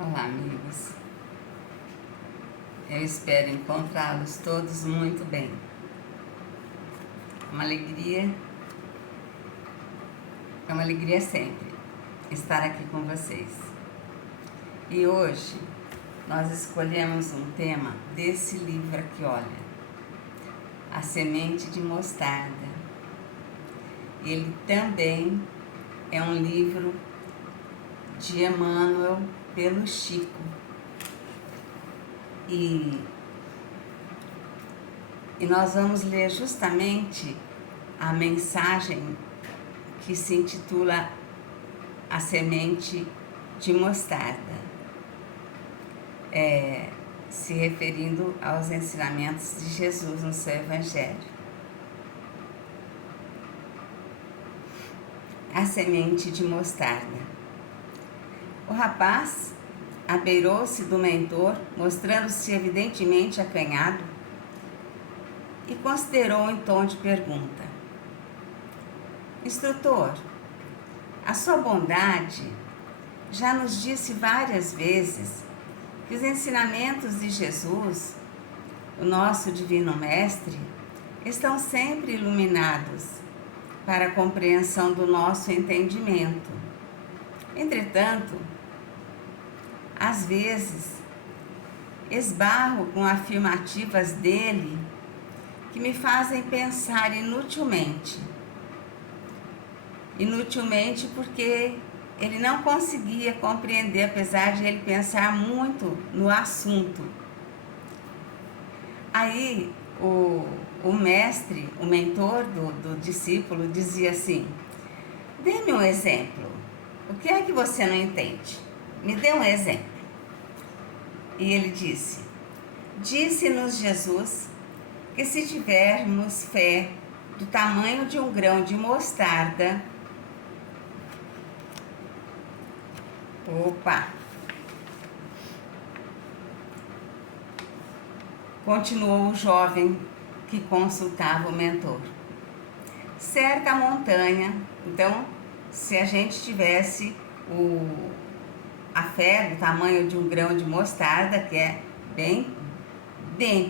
Olá, amigos. Eu espero encontrá-los todos muito bem. É uma alegria sempre estar aqui com vocês. E hoje nós escolhemos um tema desse livro aqui, olha, A Semente de Mostarda. Ele também é um livro de Emmanuel pelo Chico. E nós vamos ler justamente a mensagem que se intitula A Semente de Mostarda, se referindo aos ensinamentos de Jesus no seu Evangelho. A semente de mostarda. O rapaz abeirou-se do mentor, mostrando-se evidentemente acanhado, e considerou em tom de pergunta: Instrutor, a sua bondade já nos disse várias vezes que os ensinamentos de Jesus, o nosso Divino Mestre, estão sempre iluminados para a compreensão do nosso entendimento. Entretanto, às vezes, esbarro com afirmativas dele que me fazem pensar inutilmente. Inutilmente porque ele não conseguia compreender, apesar de ele pensar muito no assunto. Aí o mestre, o mentor do discípulo dizia assim: dê-me um exemplo. O que é que você não entende? Me dê um exemplo. E ele disse: disse-nos Jesus que se tivermos fé do tamanho de um grão de mostarda, continuou o jovem que consultava o mentor. Certa montanha, então, se a gente tivesse a fé do tamanho de um grão de mostarda, que é bem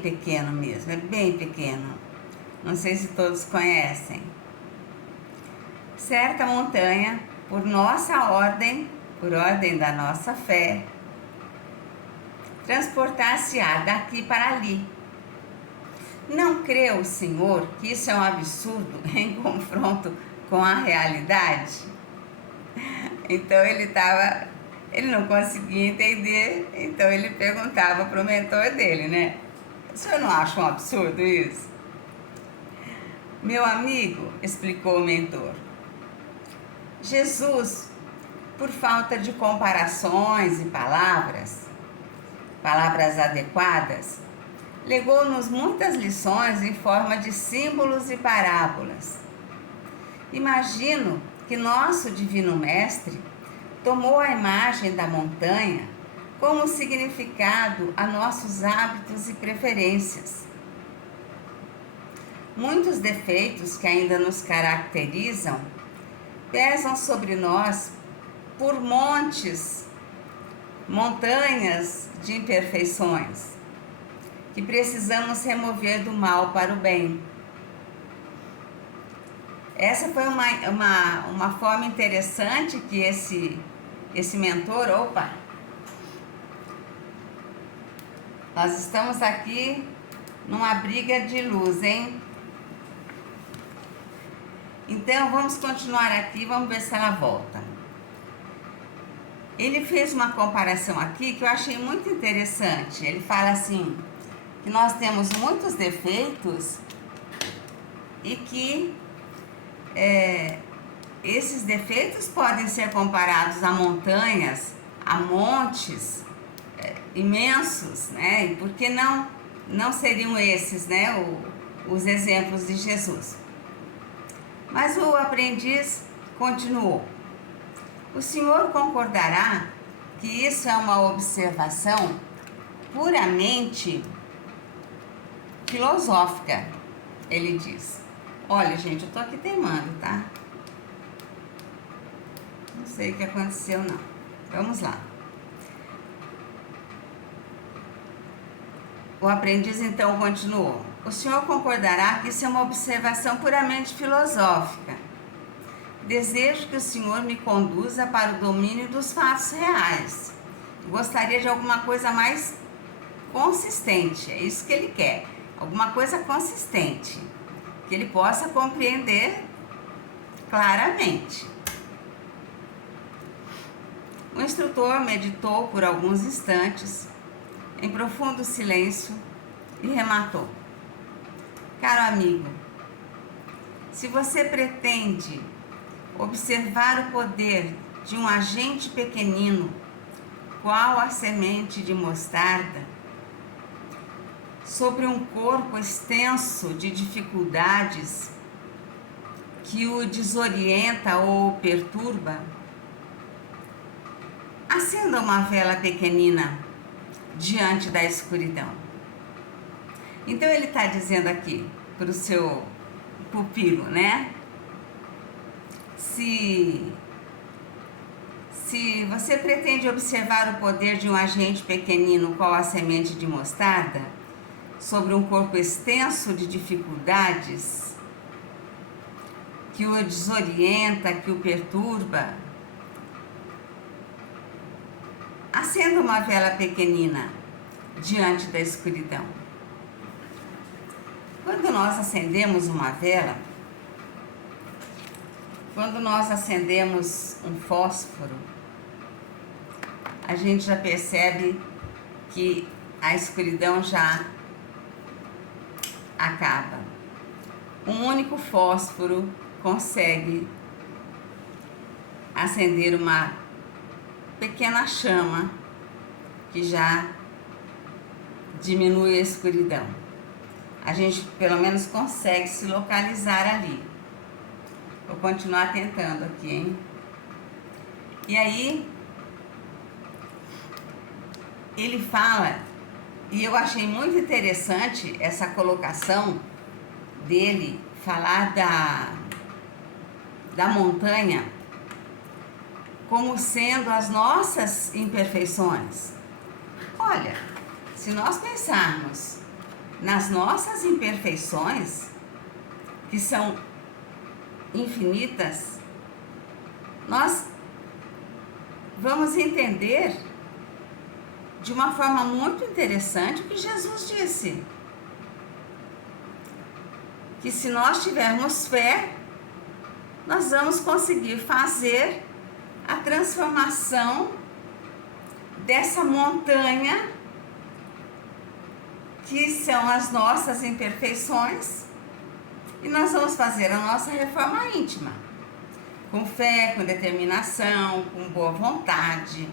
pequeno mesmo, é bem pequeno. Não sei se todos conhecem. Certa montanha, por nossa ordem, por ordem da nossa fé, transportar-se-á daqui para ali. Não crê o Senhor que isso é um absurdo em confronto com a realidade? Então ele não conseguia entender, então ele perguntava para o mentor dele, né? O senhor não acha um absurdo isso? Meu amigo, explicou o mentor, Jesus, por falta de comparações e palavras adequadas, legou-nos muitas lições em forma de símbolos e parábolas. Imagino que nosso Divino Mestre tomou a imagem da montanha como significado a nossos hábitos e preferências. Muitos defeitos que ainda nos caracterizam pesam sobre nós por montanhas de imperfeições que precisamos remover do mal para o bem. Essa foi uma forma interessante que esse mentor... Nós estamos aqui numa briga de luz, hein? Então, vamos continuar aqui, vamos ver se ela volta. Ele fez uma comparação aqui que eu achei muito interessante. Ele fala assim, que nós temos muitos defeitos e que esses defeitos podem ser comparados a montanhas, a montes imensos, né? E por que não seriam esses, né, os exemplos de Jesus? Mas o aprendiz continuou: o senhor concordará que isso é uma observação puramente filosófica, ele diz. Olha, gente, eu tô aqui teimando, tá? Não sei o que aconteceu, não. Vamos lá. O aprendiz então continuou: o senhor concordará que isso é uma observação puramente filosófica. Desejo que o senhor me conduza para o domínio dos fatos reais. Gostaria de alguma coisa mais consistente, é isso que ele quer, alguma coisa consistente, que ele possa compreender claramente. O instrutor meditou por alguns instantes, em profundo silêncio, e rematou: caro amigo, se você pretende observar o poder de um agente pequenino, qual a semente de mostarda, sobre um corpo extenso de dificuldades que o desorienta ou perturba, acenda uma vela pequenina diante da escuridão. Então ele está dizendo aqui para o seu pupilo, né? Se você pretende observar o poder de um agente pequenino, qual a semente de mostarda, sobre um corpo extenso de dificuldades que o desorienta, que o perturba, acenda uma vela pequenina diante da escuridão. Quando nós acendemos uma vela, quando nós acendemos um fósforo, a gente já percebe que a escuridão já acaba. Um único fósforo consegue acender uma pequena chama que já diminui a escuridão. A gente pelo menos consegue se localizar ali. Vou continuar tentando aqui, hein? E aí, ele fala, e eu achei muito interessante essa colocação dele, falar da montanha como sendo as nossas imperfeições. Olha, se nós pensarmos nas nossas imperfeições, que são infinitas, nós vamos entender de uma forma muito interessante o que Jesus disse. Que se nós tivermos fé, nós vamos conseguir fazer a transformação dessa montanha que são as nossas imperfeições, e nós vamos fazer a nossa reforma íntima, com fé, com determinação, com boa vontade.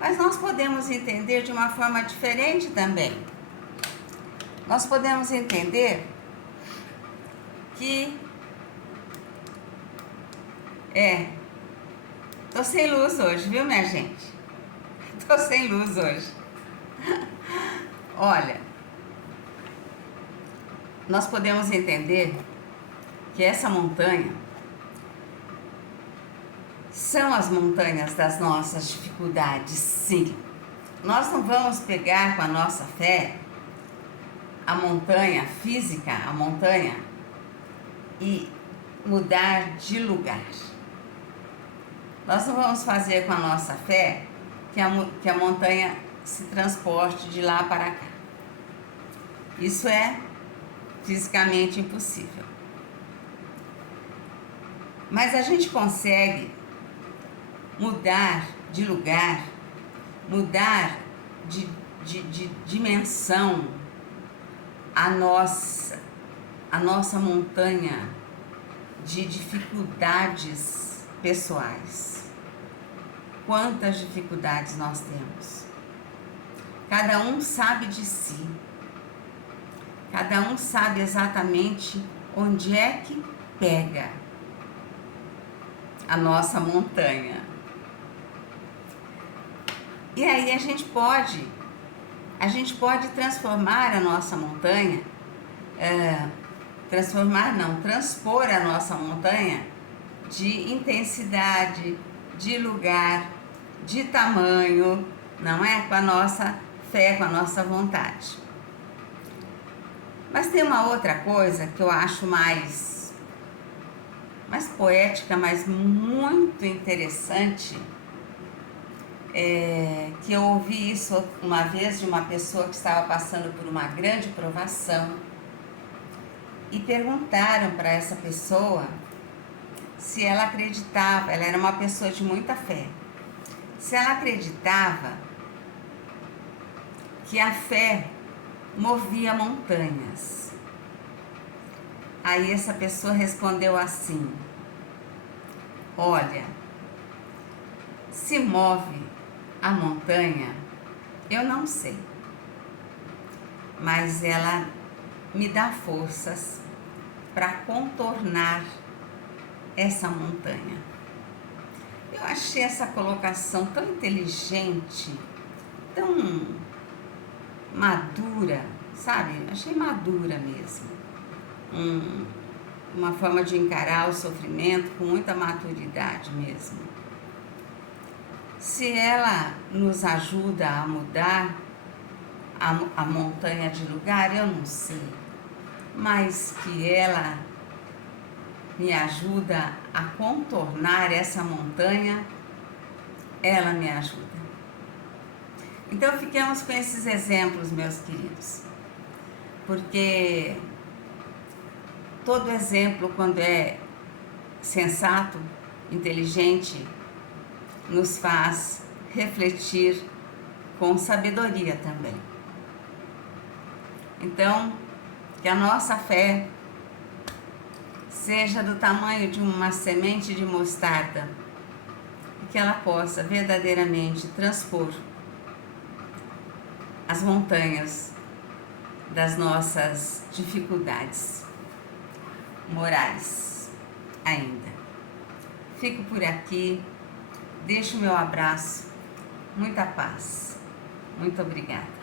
Mas nós podemos entender de uma forma diferente também. Nós podemos entender que tô sem luz hoje, viu, minha gente? Tô sem luz hoje. Olha, nós podemos entender que essa montanha são as montanhas das nossas dificuldades, sim. Nós não vamos pegar com a nossa fé a montanha física, a montanha, e mudar de lugar. Nós não vamos fazer com a nossa fé que a montanha se transporte de lá para cá. Isso é fisicamente impossível. Mas a gente consegue mudar de lugar, mudar de dimensão a nossa montanha de dificuldades pessoais. Quantas dificuldades nós temos? Cada um sabe de si. Cada um sabe exatamente onde é que pega a nossa montanha. E aí a gente pode transformar a nossa montanha, transpor a nossa montanha de intensidade, de lugar, de tamanho, não é? Com a nossa fé, com a nossa vontade. Mas tem uma outra coisa que eu acho mais poética, mas muito interessante, que eu ouvi isso uma vez de uma pessoa que estava passando por uma grande provação e perguntaram para essa pessoa se ela acreditava, ela era uma pessoa de muita fé, se ela acreditava que a fé movia montanhas. Aí essa pessoa respondeu assim: olha, se move a montanha, eu não sei, mas ela me dá forças para contornar essa montanha. Eu achei essa colocação tão inteligente, tão madura, sabe? Achei madura mesmo. Uma forma de encarar o sofrimento com muita maturidade mesmo. Se ela nos ajuda a mudar a montanha de lugar, eu não sei, mas que ela me ajuda a contornar essa montanha, ela me ajuda. Então fiquemos com esses exemplos, meus queridos, porque todo exemplo, quando é sensato, inteligente, nos faz refletir com sabedoria também. Então, que a nossa fé seja do tamanho de uma semente de mostarda e que ela possa verdadeiramente transpor as montanhas das nossas dificuldades morais ainda. Fico por aqui, deixo o meu abraço, muita paz, muito obrigada.